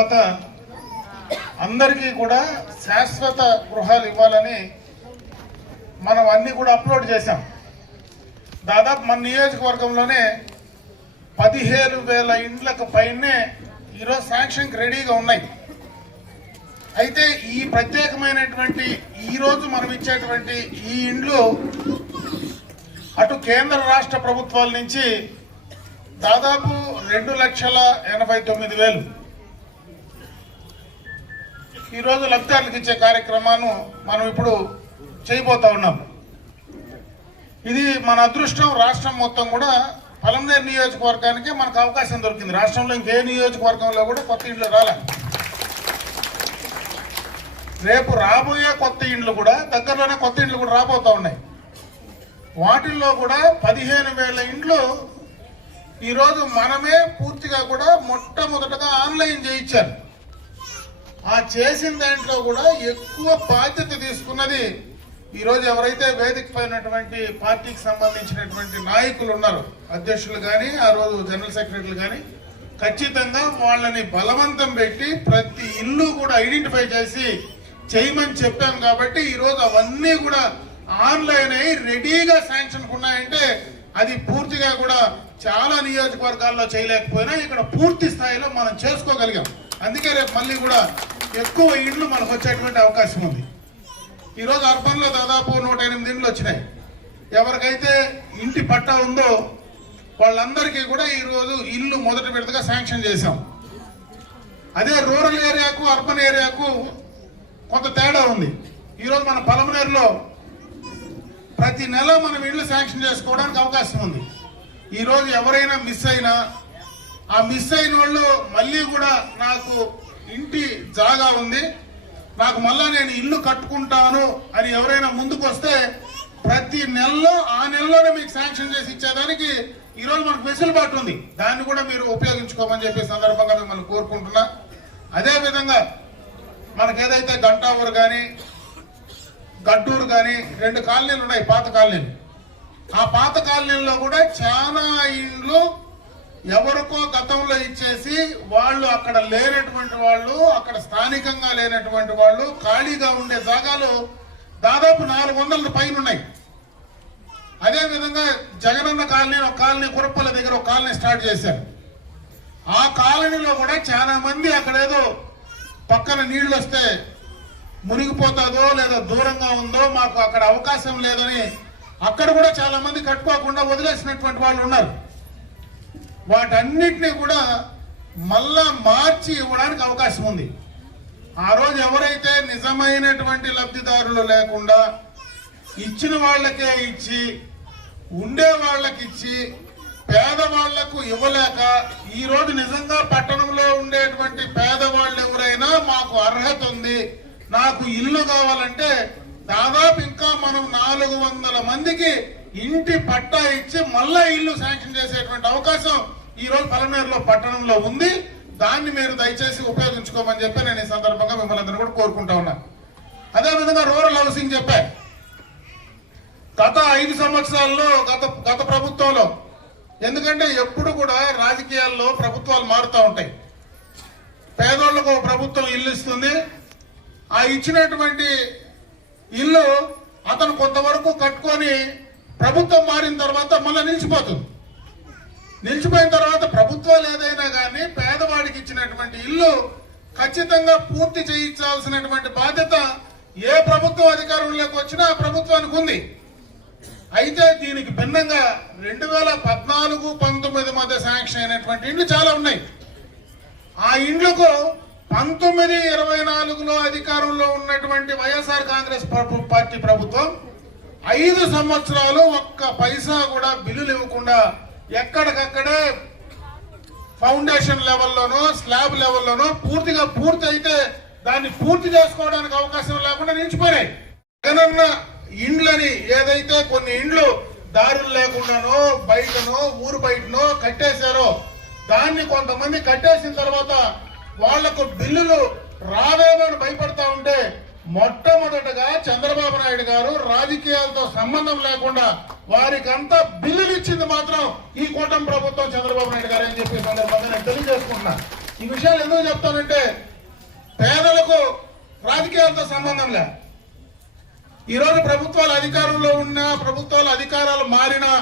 తర్వాత అందరికీ కూడా శాశ్వత గృహాలు ఇవ్వాలని మనం అన్ని కూడా అప్లోడ్ చేశాం. దాదాపు మన నియోజకవర్గంలోనే పదిహేను వేల ఇండ్లకు పైనే ఈరోజు శాంక్షన్కి రెడీగా ఉన్నాయి. అయితే ఈ ప్రత్యేకమైనటువంటి ఈరోజు మనం ఇచ్చేటువంటి ఈ ఇండ్లు అటు కేంద్ర రాష్ట్ర ప్రభుత్వాల నుంచి దాదాపు రెండు లక్షల ఎనభై తొమ్మిది వేలు. ఈరోజు లబ్ధిదారులకు ఇచ్చే కార్యక్రమాన్ని మనం ఇప్పుడు చేయబోతా ఉన్నాం. ఇది మన అదృష్టం రాష్ట్రం మొత్తం కూడా పలంనేరు నియోజకవర్గానికి మనకు అవకాశం దొరికింది. రాష్ట్రంలో ఇంకే నియోజకవర్గంలో కూడా కొత్త ఇండ్లు రాలే. రేపు రాబోయే కొత్త ఇండ్లు కూడా దగ్గరలోనే కొత్త ఇండ్లు కూడా రాబోతా ఉన్నాయి. వాటిల్లో కూడా పదిహేను వేల ఇండ్లు ఈరోజు మనమే పూర్తిగా కూడా మొట్టమొదటగా ఆన్లైన్ చేయించారు ఆ చేసిన దాంట్లో కూడా ఎక్కువ బాధ్యత తీసుకున్నది ఈరోజు ఎవరైతే వేదిక పైనటువంటి పార్టీకి సంబంధించినటువంటి నాయకులు ఉన్నారు అధ్యక్షులు కానీ ఆ రోజు జనరల్ సెక్రటరీలు కానీ ఖచ్చితంగా వాళ్ళని బలవంతం పెట్టి ప్రతి ఇల్లు కూడా ఐడెంటిఫై చేసి చేయమని చెప్పాం కాబట్టి ఈరోజు అవన్నీ కూడా ఆన్లైన్ అయి రెడీగా శాంక్షన్ ఉన్నాయంటే అది పూర్తిగా కూడా చాలా నియోజకవర్గాల్లో చేయలేకపోయినా ఇక్కడ పూర్తి స్థాయిలో మనం చేసుకోగలిగాం. అందుకే రేపు మళ్ళీ కూడా ఎక్కువ ఇండ్లు మనకు వచ్చేటువంటి అవకాశం ఉంది. ఈరోజు అర్బన్లో దాదాపు నూట ఎనిమిది ఇండ్లు వచ్చినాయి. ఎవరికైతే ఇంటి పట్టా ఉందో వాళ్ళందరికీ కూడా ఈరోజు ఇల్లు మొదటి విడతగా శాంక్షన్ చేశాం. అదే రూరల్ ఏరియాకు అర్బన్ ఏరియాకు కొంత తేడా ఉంది. ఈరోజు మన పలమనేరులో ప్రతి నెల మనం ఇల్లు శాంక్షన్ చేసుకోవడానికి అవకాశం ఉంది. ఈరోజు ఎవరైనా మిస్ అయినా ఆ మిస్ అయిన వాళ్ళు మళ్ళీ కూడా నాకు ఇంటి జాగా ఉంది. నాకు మళ్ళా నేను ఇల్లు కట్టుకుంటాను అని ఎవరైనా ముందుకు వస్తే ప్రతి నెలలో ఆ నెలలోనే మీకు శాంక్షన్ చేసి ఇచ్చేదానికి ఈరోజు మనకు వెసులుబాటు ఉంది. దాన్ని కూడా మీరు ఉపయోగించుకోమని చెప్పే సందర్భంగా మిమ్మల్ని కోరుకుంటున్నా. అదే విధంగా మనకి ఏదైతే గంటావూరు కానీ గడ్డూరు కానీ రెండు కాలనీలు ఉన్నాయి పాత కాలనీలు. ఆ పాత కాలనీల్లో కూడా చాలా ఇండ్లు ఎవరికో గతంలో ఇచ్చేసి వాళ్ళు అక్కడ లేనటువంటి వాళ్ళు అక్కడ స్థానికంగా లేనటువంటి వాళ్ళు ఖాళీగా ఉండే జాగాలు దాదాపు నాలుగు వందల పైన ఉన్నాయి అదేవిధంగా జగనన్న కాలనీ ఒక కాలనీ కురప్పల దగ్గర ఒక కాలనీ స్టార్ట్ చేశారు. ఆ కాలనీలో కూడా చాలా మంది అక్కడ ఏదో పక్కన నీళ్ళు వస్తే మునిగిపోతుందో లేదా దూరంగా ఉందో మాకు అక్కడ అవకాశం లేదని అక్కడ కూడా చాలా మంది కట్టుకోకుండా వదిలేసినటువంటి వాళ్ళు ఉన్నారు. వాటన్నిటిని కూడా మళ్ళా మార్చి ఇవ్వడానికి అవకాశం ఉంది. ఆ రోజు ఎవరైతే నిజమైనటువంటి లబ్ధిదారులు లేకుండా ఇచ్చిన వాళ్ళకే ఇచ్చి ఉండే వాళ్ళకి ఇచ్చి పేదవాళ్ళకు ఇవ్వలేక ఈరోజు నిజంగా పట్టణంలో ఉండేటువంటి పేదవాళ్ళు ఎవరైనా మాకు అర్హత ఉంది నాకు ఇల్లు కావాలంటే దాదాపు ఇంకా మనం నాలుగు వందల మందికి ఇంటి పట్టా ఇచ్చి మళ్ళా ఇల్లు శాంక్షన్ చేసేటువంటి అవకాశం ఈ రోజు పట్టణంలో ఉంది. దాన్ని మీరు దయచేసి ఉపయోగించుకోమని చెప్పి నేను ఈ సందర్భంగా మిమ్మల్ని అందరూ కూడా కోరుకుంటా ఉన్నాను అదేవిధంగా రూరల్ హౌసింగ్ చెప్పా. గత ఐదు సంవత్సరాల్లో గత గత ప్రభుత్వంలో ఎందుకంటే ఎప్పుడు కూడా రాజకీయాల్లో ప్రభుత్వాలు మారుతూ ఉంటాయి. పేదోళ్ళకు ప్రభుత్వం ఇల్లు ఇస్తుంది. ఆ ఇచ్చినటువంటి ఇల్లు అతను కొంతవరకు కట్టుకొని ప్రభుత్వం మారిన తర్వాత మళ్ళీ నిలిచిపోతుంది. నిలిచిపోయిన తర్వాత ప్రభుత్వాలు ఏదైనా కానీ పేదవాడికి ఇచ్చినటువంటి ఇల్లు ఖచ్చితంగా పూర్తి చేయించాల్సినటువంటి బాధ్యత ఏ ప్రభుత్వం అధికారంలోకి వచ్చినా ఆ ప్రభుత్వానికి ఉంది. అయితే దీనికి భిన్నంగా రెండు వేల పద్నాలుగు పంతొమ్మిది మధ్య శాంక్షన్ అయినటువంటి ఇండ్లు చాలా ఉన్నాయి. ఆ ఇండ్లకు పంతొమ్మిది ఇరవై నాలుగులో అధికారంలో ఉన్నటువంటి వైఎస్ఆర్ కాంగ్రెస్ పార్టీ ప్రభుత్వం ఐదు సంవత్సరాలు ఒక్క పైసా కూడా బిల్లులు ఇవ్వకుండా ఎక్కడికక్కడే ఫౌండేషన్ లెవెల్లోనో స్లాబ్ లెవెల్లోనో పూర్తిగా పూర్తి అయితే దాన్ని పూర్తి చేసుకోవడానికి అవకాశం లేకుండా నిలిచిపోయినాయి. జగనన్న ఇండ్లని ఏదైతే కొన్ని ఇండ్లు దారులు లేకుండానో బయటనో ఊరు బయటనో కట్టేశారో దాన్ని కొంతమంది కట్టేసిన తర్వాత వాళ్ళకు బిల్లులు రావేమో అని భయపడతా ఉంటే మొట్టమొదటగా చంద్రబాబు నాయుడు గారు రాజకీయాలతో సంబంధం లేకుండా వారికంతా బిల్లులు ఇచ్చింది మాత్రం ఈ కూటమి ప్రభుత్వం చంద్రబాబు నాయుడు గారు అని చెప్పి సందర్భంగా నేను తెలియజేసుకుంటున్నా. ఈ విషయాలు ఎందుకు చెప్తానంటే పేదలకు రాజకీయాలతో సంబంధం లే. ఈరోజు ప్రభుత్వాలు అధికారంలో ఉన్న ప్రభుత్వాల అధికారాలు మారినా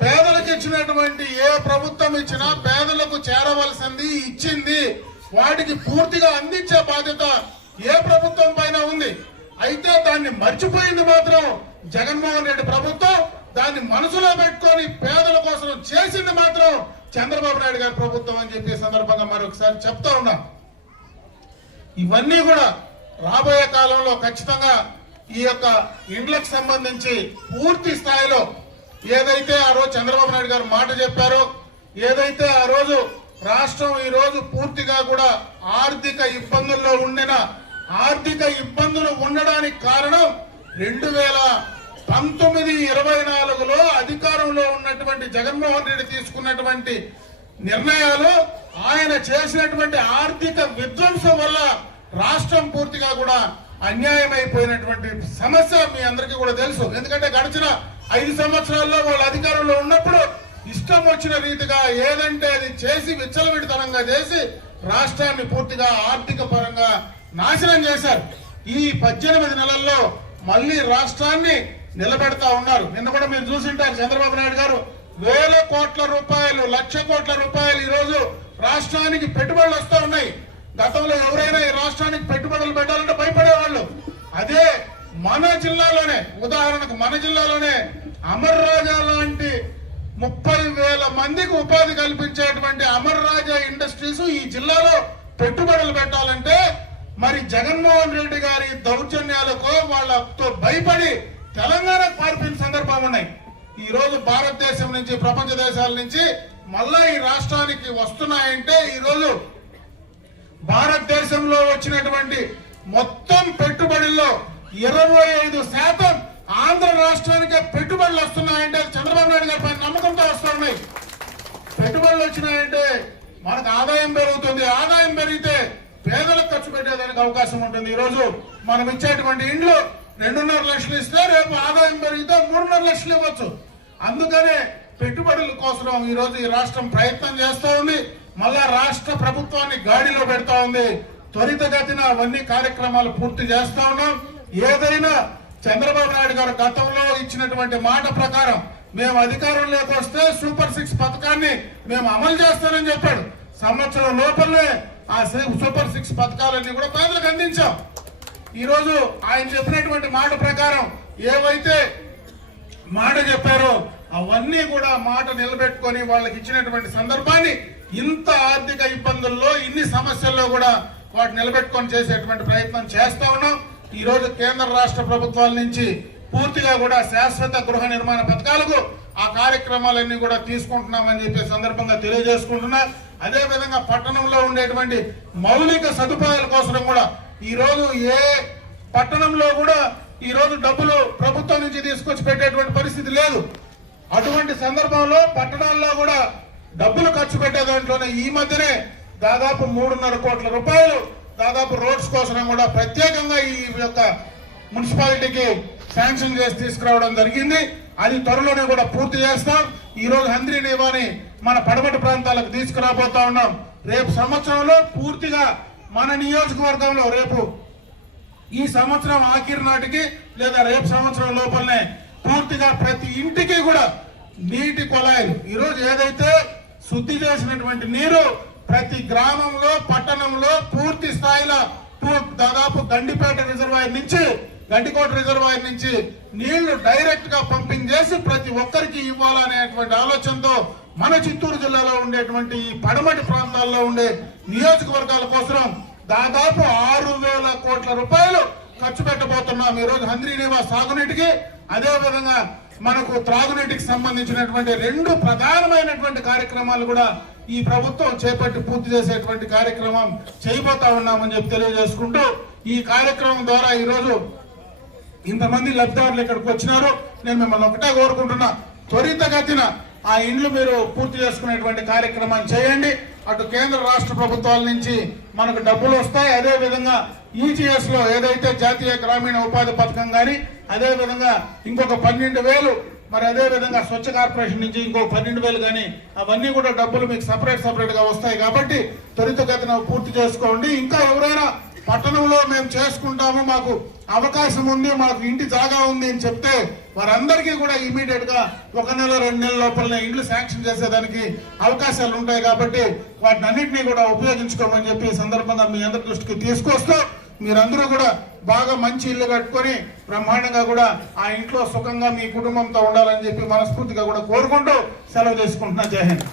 పేదలకు ఇచ్చినటువంటి ఏ ప్రభుత్వం ఇచ్చినా పేదలకు చేరవలసింది ఇచ్చింది వాటికి పూర్తిగా అందించే బాధ్యత ఏ ప్రభుత్వం పైన ఉంది? అయితే దాన్ని మర్చిపోయింది మాత్రం జగన్మోహన్ రెడ్డి ప్రభుత్వం. దాన్ని మనసులో పెట్టుకొని పేదల కోసం చేసింది మాత్రం చంద్రబాబు నాయుడు గారి ప్రభుత్వం అని చెప్పి సందర్భంగా మరొకసారి చెప్తా ఉన్నా. ఇవన్నీ కూడా రాబోయే కాలంలో ఖచ్చితంగా ఈ యొక్క ఇండ్లకు సంబంధించి పూర్తి స్థాయిలో ఏదైతే ఆ రోజు చంద్రబాబు నాయుడు గారు మాట చెప్పారో ఏదైతే ఆ రోజు రాష్ట్రం ఈ రోజు పూర్తిగా కూడా ఆర్థిక ఇబ్బందుల్లో ఉండిన ఆర్థిక ఇబ్బందులు ఉండడానికి కారణం రెండు వేల పంతొమ్మిది ఇరవై నాలుగులో అధికారంలో ఉన్నటువంటి జగన్మోహన్ రెడ్డి తీసుకున్నటువంటి నిర్ణయాలు ఆయన చేసినటువంటి ఆర్థిక విధ్వంసం వల్ల రాష్ట్రం పూర్తిగా కూడా అన్యాయమైపోయినటువంటి సమస్య మీ అందరికీ కూడా తెలుసు. ఎందుకంటే గడిచిన ఐదు సంవత్సరాల్లో వాళ్ళు అధికారంలో ఉన్నప్పుడు ఇష్టం వచ్చిన రీతిగా ఏదంటే అది చేసి విచ్చలవిడితనంగా చేసి రాష్ట్రాన్ని పూర్తిగా ఆర్థిక పరంగా నాశనం చేశారు. ఈ పద్దెనిమిది నెలల్లో మళ్ళీ రాష్ట్రాన్ని నిలబెడతా ఉన్నారు. నిన్న కూడా మీరు చూసింటారు చంద్రబాబు నాయుడు గారు. వేల కోట్ల రూపాయలు లక్ష కోట్ల రూపాయలు ఈరోజు రాష్ట్రానికి పెట్టుబడులు వస్తూ ఉన్నాయి. గతంలో ఎవరైనా ఈ రాష్ట్రానికి పెట్టుబడులు పెట్టాలంటే భయపడేవాళ్ళు. అదే మన జిల్లాలోనే ఉదాహరణకు మన జిల్లాలోనే అమర్ రాజా లాంటి ముప్పై వేల మందికి ఉపాధి కల్పించేటువంటి అమర్ రాజా ఇండస్ట్రీస్ ఈ జిల్లాలో పెట్టుబడులు పెట్టాలంటే మరి జగన్మోహన్ రెడ్డి గారి దౌర్జన్యాలకు వాళ్ళతో భయపడి తెలంగాణకు పారిపోయిన సందర్భం ఉన్నాయి. ఈ రోజు భారతదేశం నుంచి ప్రపంచ దేశాల నుంచి మళ్ళా ఈ రాష్ట్రానికి వస్తున్నాయంటే ఈ రోజు భారతదేశంలో వచ్చినటువంటి మొత్తం పెట్టుబడుల్లో ఇరవై ఐదు శాతం ఆంధ్ర రాష్ట్రానికే పెట్టుబడులు వస్తున్నాయంటే చంద్రబాబు నాయుడు గారి పైన నమ్మకంతో వస్తున్నాయి పెట్టుబడులు వచ్చినాయంటే మనకు ఆదాయం పెరుగుతుంది. ఆదాయం పెరిగితే పేదలకు ఖర్చు పెట్టేదానికి అవకాశం ఉంటుంది. ఈరోజు మనం ఇచ్చేటువంటి ఇండ్లు రెండున్నర లక్షలు ఇస్తే రేపు ఆదాయం పెరిగితే మూడున్నర లక్షలు ఇవ్వచ్చు. అందుకనే పెట్టుబడుల కోసం ఈరోజు ఈ రాష్ట్రం ప్రయత్నం చేస్తూ ఉంది. మళ్ళా రాష్ట్ర ప్రభుత్వాన్ని గాడిలో పెడతా ఉంది. త్వరితగతిన అవన్నీ కార్యక్రమాలు పూర్తి చేస్తా ఉన్నాం. ఏదైనా చంద్రబాబు నాయుడు గారు గతంలో ఇచ్చినటువంటి మాట ప్రకారం మేము అధికారంలోకి వస్తే సూపర్ సిక్స్ పథకాన్ని మేము అమలు చేస్తానని చెప్పాడు. సంవత్సరం లోపలనే ఆ సూపర్ సిక్స్ పథకాలన్నీ కూడా పేదలకు అందించాం. ఈరోజు ఆయన చెప్పినటువంటి మాట ప్రకారం ఏవైతే మాట చెప్పారో అవన్నీ కూడా మాట నిలబెట్టుకొని వాళ్ళకి ఇచ్చినటువంటి సందర్భాన్ని ఇంత ఆర్థిక ఇబ్బందుల్లో ఇన్ని సమస్యల్లో కూడా వాటిని నిలబెట్టుకొని చేసేటువంటి ప్రయత్నం చేస్తా ఉన్నాం. ఈరోజు కేంద్ర రాష్ట్ర ప్రభుత్వాల నుంచి పూర్తిగా కూడా శాశ్వత గృహ నిర్మాణ పథకాలకు ఆ కార్యక్రమాలన్నీ కూడా తీసుకుంటున్నామని చెప్పే సందర్భంగా తెలియజేసుకుంటున్నా. అదే విధంగా పట్టణంలో ఉండేటువంటి మౌలిక సదుపాయాల కోసం కూడా ఈరోజు ఏ పట్టణంలో కూడా ఈరోజు డబ్బులు ప్రభుత్వం నుంచి తీసుకొచ్చి పెట్టేటువంటి పరిస్థితి లేదు. అటువంటి సందర్భంలో పట్టణాల్లో కూడా డబ్బులు ఖర్చు పెట్టే దాంట్లోనే ఈ మధ్యనే దాదాపు మూడున్నర కోట్ల రూపాయలు దాదాపు రోడ్స్ కోసం కూడా ప్రత్యేకంగా ఈ యొక్క మున్సిపాలిటీకి శాంక్షన్ చేసి తీసుకురావడం జరిగింది. అది త్వరలోనే కూడా పూర్తి చేస్తాం. ఈ రోజు హంద్రి నివాని మన పడమటి ప్రాంతాలకు తీసుకురాబోతా ఉన్నాం. రేపు సంవత్సరంలో పూర్తిగా మన నియోజకవర్గంలో రేపు ఈ సంవత్సరం ఆఖరి నాటికి లేదా రేపు సంవత్సరం లోపలనే పూర్తిగా ప్రతి ఇంటికి కూడా నీటి కొలాయిలు. ఈరోజు ఏదైతే శుద్ధి చేసినటువంటి నీరు ప్రతి గ్రామంలో పట్టణంలో పూర్తి స్థాయిలో దాదాపు గండిపేట రిజర్వాయర్ నుంచి గండికోట రిజర్వాయర్ నుంచి నీళ్ళు డైరెక్ట్గా పంపింగ్ చేసి ప్రతి ఒక్కరికి ఇవ్వాలనేటువంటి ఆలోచనతో మన చిత్తూరు జిల్లాలో ఉండేటువంటి ఈ పడమటి ప్రాంతాల్లో ఉండే నియోజకవర్గాల కోసం దాదాపు ఆరు వేల కోట్ల రూపాయలు ఖర్చు పెట్టబోతున్నాం. ఈ రోజు హంద్రీనివా సాగునీటికి అదే విధంగా మనకు త్రాగునీటికి సంబంధించినటువంటి రెండు ప్రధానమైనటువంటి కార్యక్రమాలు కూడా ఈ ప్రభుత్వం చేపట్టి పూర్తి చేసేటువంటి కార్యక్రమం చేయబోతా ఉన్నామని చెప్పి తెలియజేసుకుంటూ ఈ కార్యక్రమం ద్వారా ఈరోజు ఇంతమంది లబ్ధిదారులు ఇక్కడికి వచ్చినారు. నేను మిమ్మల్ని ఒకటే కోరుకుంటున్నా త్వరితగతిన ఆ ఇండ్లు మీరు పూర్తి చేసుకునేటువంటి కార్యక్రమాన్ని చేయండి. అటు కేంద్ర రాష్ట్ర ప్రభుత్వాల నుంచి మనకు డబ్బులు వస్తాయి. అదే విధంగా ఈజీఎస్లో ఏదైతే జాతీయ గ్రామీణ ఉపాధి పథకం కానీ అదే విధంగా ఇంకొక పన్నెండు వేలు మరి అదే విధంగా స్వచ్ఛ కార్పొరేషన్ నుంచి ఇంకో పన్నెండు వేలు కానీ అవన్నీ కూడా డబ్బులు మీకు సపరేట్ సపరేట్గా వస్తాయి కాబట్టి త్వరితగతిన పూర్తి చేసుకోండి. ఇంకా ఎవరైనా పట్టణంలో మేము చేసుకుంటాము మాకు అవకాశం ఉంది మాకు ఇంటి జాగా ఉంది అని చెప్తే వారందరికీ కూడా ఇమీడియట్గా ఒక నెల రెండు నెలల లోపలనే ఇండ్లు శాంక్షన్ చేసేదానికి అవకాశాలు ఉంటాయి కాబట్టి వాటిని అన్నింటినీ కూడా ఉపయోగించుకోమని చెప్పి ఈ సందర్భంగా మీ అందరి దృష్టికి తీసుకొస్తూ మీరందరూ కూడా బాగా మంచి ఇల్లు కట్టుకొని బ్రహ్మాండంగా కూడా ఆ ఇంట్లో సుఖంగా మీ కుటుంబంతో ఉండాలని చెప్పి మనస్ఫూర్తిగా కూడా కోరుకుంటూ సెలవు చేసుకుంటున్నా. జై హింద్.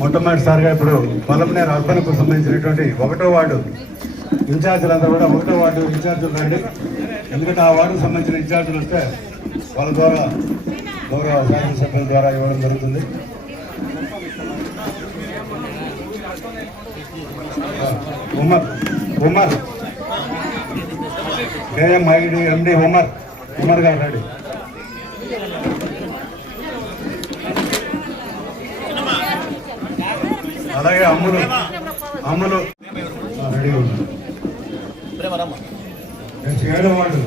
మొట్టమొదటిసారిగా ఇప్పుడు పొలంనేరు అర్బన్కు సంబంధించినటువంటి ఒకటో వార్డు ఇన్ఛార్జీలంతా కూడా ఒకటో వార్డు ఇన్ఛార్జీలు రండి. ఎందుకంటే ఆ వార్డుకు సంబంధించిన ఇన్ఛార్జీలు వస్తే వాళ్ళ ద్వారా గౌరవ శాసనసభ్యుల ద్వారా ఇవ్వడం జరుగుతుంది. Umar Umar. KM ID MD Umar. Umar గారు రండి. అలాగే అమ్ములు. అమ్ములు. రెడీగా ఉన్నారు. వార్డు